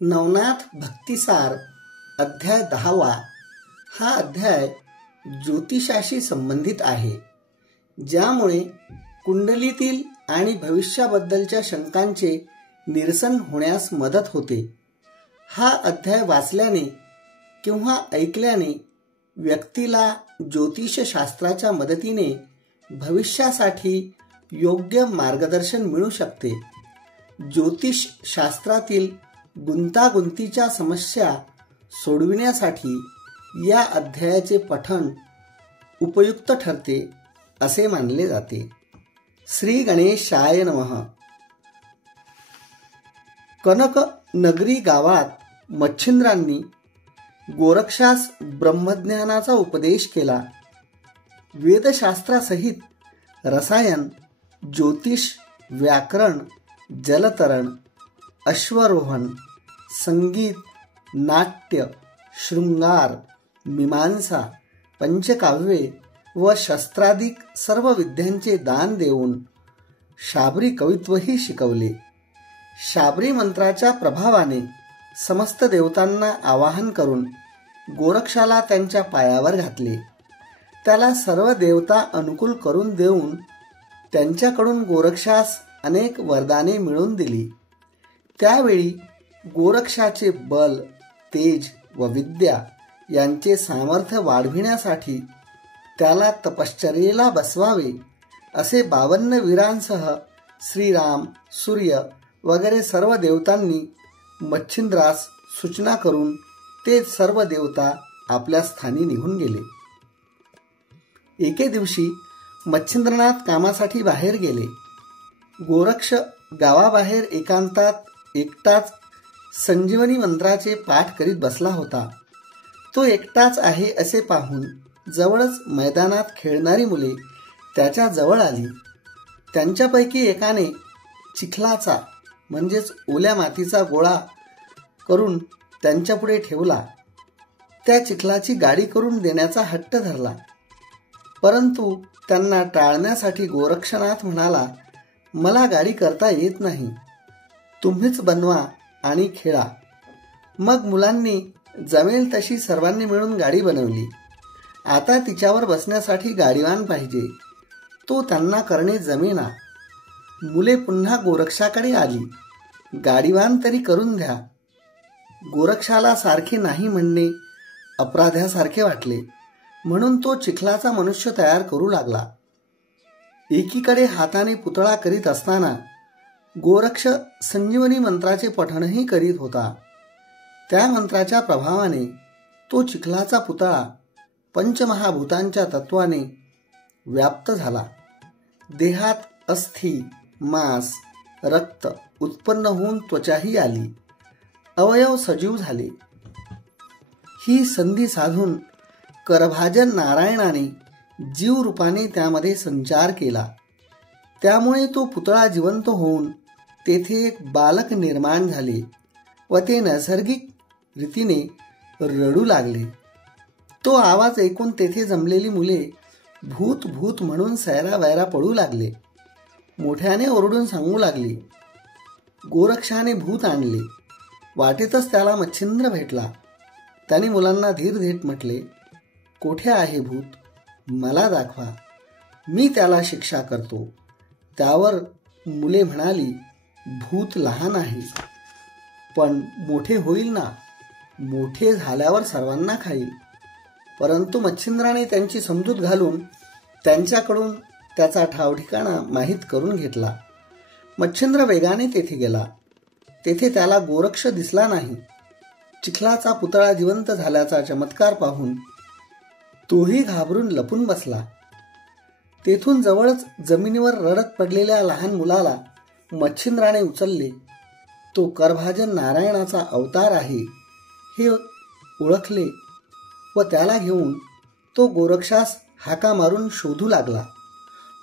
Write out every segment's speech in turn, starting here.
नवनाथ भक्तिसार अध्याय 10वा हा अध्याय ज्योतिषाशी संबंधित आहे, ज्यामुळे कुंडलीतील आणि भविष्याबद्दलच्या शंकांचे निरसन होण्यास मदत होते. हा अध्याय वाचल्याने किंवा ऐकल्याने व्यक्तीला ज्योतिषशास्त्राच्या मदतीने भविष्यासाठी योग्य मार्गदर्शन मिळू शकते. ज्योतिषशास्त्रातील गुंतागुंतीच्या समस्या सोडविण्यासाठी या अध्यायाचे पठण उपयुक्त ठरते असे मानले जाते. श्री गणेशाय नमः. कनक नगरी गावात मच्छिंद्रांनी गोरक्षास ब्रह्मज्ञानाचा उपदेश केला. वेदशास्त्रासहित रसायन, ज्योतिष, व्याकरण, जलतरण, अश्वरोहण, संगीत, नाट्य, शृंगार, मीमांसा, पंचकाव्ये व शस्त्रादिक सर्व विद्यांचे दान देऊन शाबरी कवित्वही शिकवले. शाबरी मंत्राच्या प्रभावाने समस्त देवतांना आवाहन करून गोरक्षाला त्यांच्या पायावर घातले. त्याला सर्व देवता अनुकूल करून देऊन त्यांच्याकडून गोरक्षास अनेक वरदाने मिळवून दिली. त्यावेळी गोरक्षाचे बल, तेज व विद्या यांचे सामर्थ्य वाढविण्यासाठी त्याला तपश्चर्येला बसवावे असे 52 वीरांसह श्रीराम, सूर्य वगैरे सर्व देवतांनी मच्छिंद्रास सूचना करून ते सर्व देवता आपल्या स्थानी निघून गेले. एके दिवशी मच्छिंद्रनाथ कामासाठी बाहेर गेले. गोरक्ष गावाबाहेर एकांतात एकटाच संजीवनी मंत्राचे पाठ करीत बसला होता. तो एकटाच आहे असे पाहून जवळच मैदानात खेळणारी मुले त्याच्या जवळ आली. त्यांच्यापैकी एकाने चिखलाचा म्हणजेच ओल्या मातीचा गोळा करून त्यांच्यापुढे ठेवला. त्या चिखलाची गाडी करून देण्याचा हट्ट धरला, परंतु त्यांना टाळण्यासाठी गोरक्षनाथ म्हणाला, मला गाडी करता येत नाही, तुम्हीच बनवा आणि खेळा. मग मुलांनी जमेल तशी सर्वांनी मिळून गाडी बनवली. आता तिच्यावर बसण्यासाठी गाडीवान पाहिजे, तो त्यांना करणे जमेना. मुले पुन्हा गोरक्षाकडे आली, गाडीवान तरी करून द्या. गोरक्षाला सारखे नाही म्हणणे अपराध्यासारखे वाटले, म्हणून तो चिखलाचा मनुष्य तयार करू लागला. एकीकडे हाताने पुतळा करीत असताना गोरक्ष संजीवनी मंत्राचे पठणही करीत होता. त्या मंत्राच्या प्रभावाने तो चिखलाचा पुतळा पंचमहाभूतांच्या तत्वाने व्याप्त झाला. देहात अस्थि, मांस, रक्त उत्पन्न होऊन त्वचाही आली, अवयव सजीव झाले. ही संधी साधून करभाजन नारायणाने जीव रूपाने त्यामध्ये संचार केला. त्यामुळे तो पुतळा जिवंत होऊन तेथे एक बालक निर्माण झाले व ते नैसर्गिक रीतीने रडू लागले. तो आवाज ऐकून तेथे जमलेली मुले भूत भूत म्हणून सैरावैरा पडू लागले. मोठ्याने ओरडून सांगू लागली, गोरक्षाने भूत आणले. वाटेतच त्याला मच्छिंद्र भेटला. त्याने मुलांना धीर देत म्हटले, कोठे आहे भूत, मला दाखवा, मी त्याला शिक्षा करतो. त्यावर मुले म्हणाली, भूत लहान आहे, पण मोठे होईल ना, मोठे झाल्यावर सर्वांना खाईल. परंतु मच्छिंद्राने त्यांची समजूत घालून त्यांच्याकडून त्याचा ठावठिकाणा माहीत करून घेतला. मच्छिंद्र वेगाने तेथे गेला. तेथे त्याला गोरक्ष दिसला नाही. चिखलाचा पुतळा जिवंत झाल्याचा चमत्कार पाहून तोही घाबरून लपून बसला. तेथून जवळच जमिनीवर रडत पडलेल्या लहान मुलाला मच्छिंद्राने उचलले. तो करभाजन नारायणाचा अवतार आहे हे ओळखले व त्याला घेऊन तो गोरक्षास हाका मारून शोधू लागला.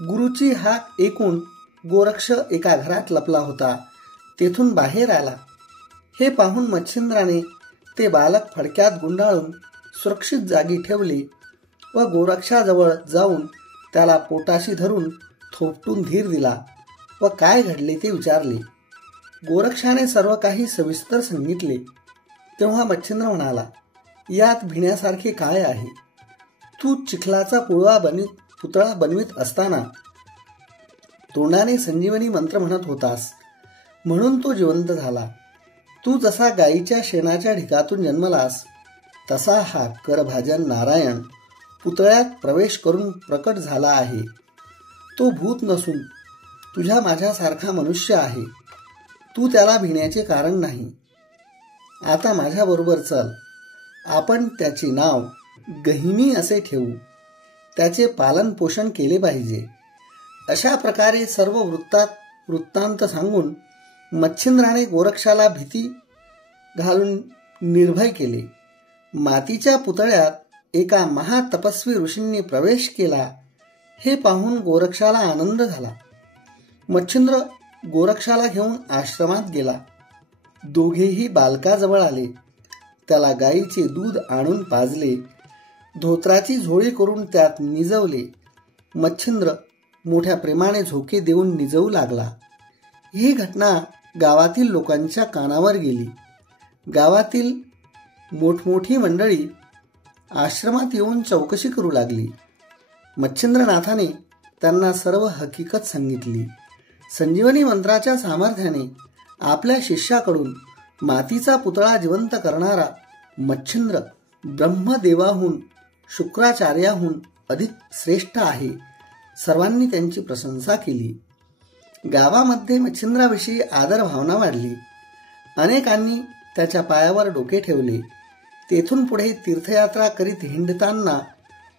गुरुची हाक ऐकून गोरक्ष एका घरात लपला होता. तेथून बाहेर आला. हे पाहून मच्छिंद्राने ते बालक फडक्यात गुंडाळून सुरक्षित जागी ठेवले व गोरक्षाजवळ जाऊन त्याला पोटाशी धरून थोपटून धीर दिला व काय घडले ते विचारले. गोरक्षाने सर्व काही सविस्तर सांगितले. तेव्हा मच्छिंद्र म्हणाला, यात भिण्यासारखे काय आहे? तू चिखलाचा पुतळा बनवित असताना तोंडाने संजीवनी मंत्र म्हणत होतास, म्हणून तो जिवंत झाला. तू जसा गायीच्या शेणाच्या ढिगातून जन्मलास, तसा हा करभाजन नारायण पुतळ्यात प्रवेश करून प्रकट झाला आहे. तो भूत नसून तुझ्या माझ्यासारखा मनुष्य आहे. तू त्याला भिण्याचे कारण नाही. आता माझ्याबरोबर चल. आपण त्याचे नाव गहिनी असे ठेवू. त्याचे पालन पोषण केले पाहिजे. अशा प्रकारे सर्व वृत्तांत सांगून मच्छिंद्राने गोरक्षाला भीती घालून निर्भय केले. मातीच्या पुतळ्यात एका महातपस्वी ऋषींनी प्रवेश केला हे पाहून गोरक्षाला आनंद झाला. मच्छिंद्र गोरक्षाला घेऊन आश्रमात गेला. दोघेही बालकाजवळ आले. त्याला गायीचे दूध आणून पाजले. धोत्राची झोळी करून त्यात निजवले. मच्छिंद्र मोठ्या प्रेमाने झोके देऊन निजवू लागला. ही घटना गावातील लोकांच्या कानावर गेली. गावातील मोठमोठी मंडळी आश्रमात येऊन चौकशी करू लागली. मच्छिंद्रनाथाने त्यांना सर्व हकीकत सांगितली. संजीवनी मंत्राच्या सामर्थ्याने आपल्या शिष्याकडून मातीचा पुतळा जिवंत करणारा मच्छिंद्र ब्रह्मदेवाहून शुक्राचार्याहून अधिक श्रेष्ठ आहे. सर्वांनी त्यांची प्रशंसा केली. गावामध्ये मच्छिंद्राविषयी आदर भावना वाढली. अनेकांनी त्याच्या पायावर डोके ठेवले. तेथून पुढे तीर्थयात्रा करीत हिंडताना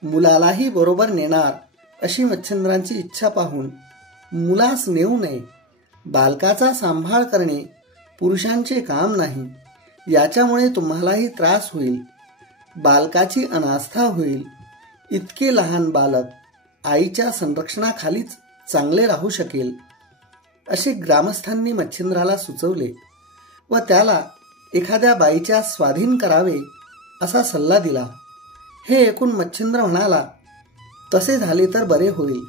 मुलालाही बरोबर नेणार अशी मच्छिंद्रांची इच्छा पाहून मुलास नेऊ नये. बालकाचा सांभाळ करणे पुरुषांचे काम नाही. याच्यामुळे तुम्हालाही त्रास होईल. बालकाची अनास्था होईल. इतके लहान बालक आईच्या संरक्षणाखालीच चांगले राहू शकेल असे ग्रामस्थांनी मच्छिंद्राला सुचवले व त्याला एखाद्या बाईच्या स्वाधीन करावे असा सल्ला दिला. हे ऐकून मच्छिंद्र म्हणाला, तसे झाले तर बरे होईल.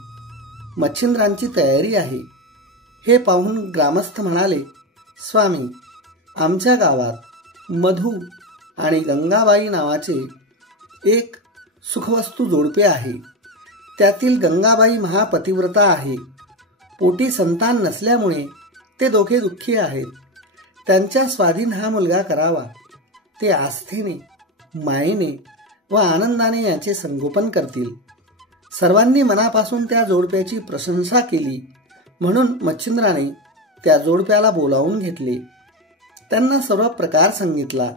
मच्छिंद्रांची तयारी आहे. हे पाहून ग्रामस्थ म्हणाले, स्वामी, आमच्या गावात मधू आणि गंगाबाई नावाचे एक सुखवस्तू जोडपे आहे. त्यातील गंगाबाई महापतिव्रता आहे. पोटी संतान नसल्यामुळे ते दोघे दुःखी आहेत. त्यांच्या स्वाधीन हा मुलगा करावा. ते आस्थेने, मायेने व आनंदाने याचे संगोपन करतील. सर्वांनी मनापासून त्या जोडप्याची प्रशंसा केली. म्हणून मच्छिंद्राने त्या जोडप्याला बोलावून घेतले. त्यांना सर्व प्रकार सांगितला.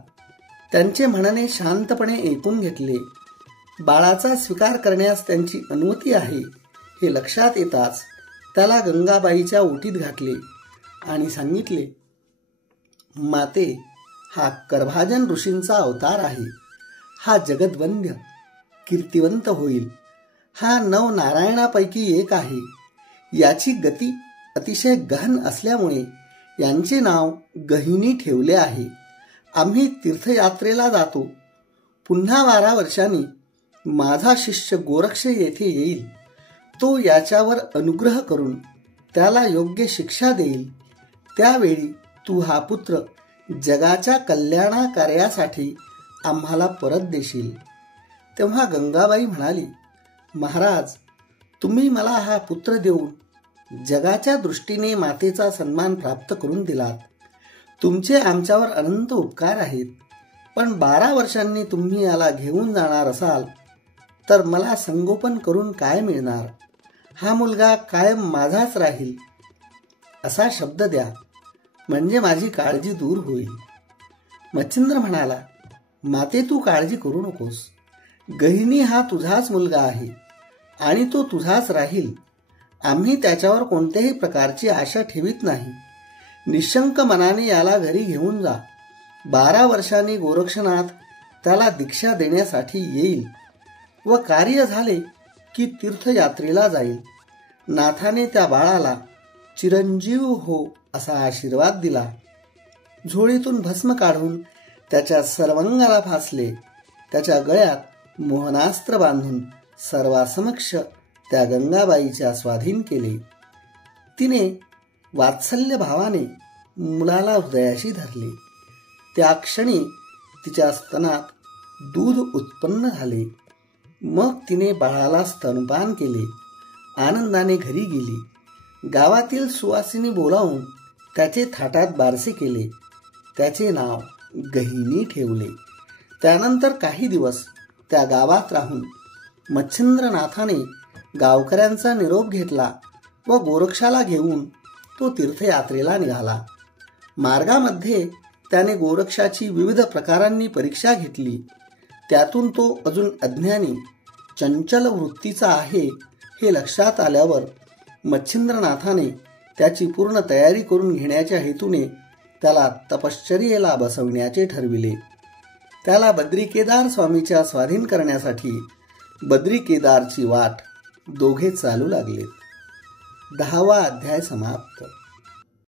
त्यांचे म्हणणे शांतपणे ऐकून घेतले. बाळाचा स्वीकार करण्यास त्यांची अनुमती आहे हे लक्षात येताच त्याला गंगाबाईच्या ओटीत घातले आणि सांगितले, माते, हा करभाजन ऋषींचा अवतार आहे. हा जगद्वंद्य कीर्तिवंत होईल. हा 9 नारायणापैकी एक आहे. याची गती अतिशय गहन असल्यामुळे यांचे नाव गहिनी ठेवले आहे. आम्ही तीर्थयात्रेला जातो. पुन्हा 12 वर्षांनी माझा शिष्य गोरक्ष येथे येईल. तो याच्यावर अनुग्रह करून त्याला योग्य शिक्षा देईल. त्यावेळी तू हा पुत्र जगाच्या कल्याणाकार्यासाठी आम्हाला परत देशील. तेव्हा गंगाबाई म्हणाली, महाराज, तुम्ही मला हा पुत्र देऊन जगाच्या दृष्टीने मातेचा सन्मान प्राप्त करून दिलात. तुमचे आमच्यावर अनंत उपकार आहेत. पण 12 वर्षांनी तुम्ही याला घेऊन जाणार असाल तर मला संगोपन करून काय मिळणार? हा मुलगा कायम माझाच राहील असा शब्द द्या, म्हणजे माझी काळजी दूर होईल. मच्छिंद्र म्हणाला, माते, तू काळजी करू नकोस. गहिनी हा तुझाच मुलगा आहे आणि तो तुझाच राहील. आम्ही त्याच्यावर कोणत्याही प्रकारची आशा ठेवीत नाही. निशंक मनाने याला घरी घेऊन जा. 12 वर्षांनी गोरक्षनाथ त्याला दीक्षा देण्यासाठी येईल व कार्य झाले की तीर्थयात्रेला जाईल. नाथाने त्या बाळाला चिरंजीव हो असा आशीर्वाद दिला. झोळीतून भस्म काढून त्याच्या सर्वांगाला फासले. त्याच्या गळ्यात मोहनास्त्र बांधून सर्वासमक्ष त्या गंगाबाईच्या स्वाधीन केले. तिने वात्सल्य भावाने मुलाला हृदयाशी धरले. त्या क्षणी तिच्या स्तनात दूध उत्पन्न झाले. मग तिने बाळाला स्तनपान केले. आनंदाने घरी गेली. गावातील सुवासिनी बोलावून त्याचे थाटात बारसे केले. त्याचे नाव गहिनी ठेवले. त्यानंतर काही दिवस त्या गावात राहून मच्छिंद्रनाथाने गावकऱ्यांचा निरोप घेतला व गोरक्षाला घेऊन तो तीर्थयात्रेला निघाला. मार्गामध्ये त्याने गोरक्षाची विविध प्रकारांनी परीक्षा घेतली. त्यातून तो अजून अज्ञानी चंचल वृत्तीचा आहे हे लक्षात आल्यावर मच्छिंद्रनाथाने त्याची पूर्ण तयारी करून घेण्याच्या हेतूने त्याला तपश्चर्येला बसवण्याचे ठरविले. त्याला बद्रीकेदार स्वामीच्या स्वाधीन करण्यासाठी बद्रीकेदारची वाट दोघे चालू लागले. 10वा अध्याय समाप्त.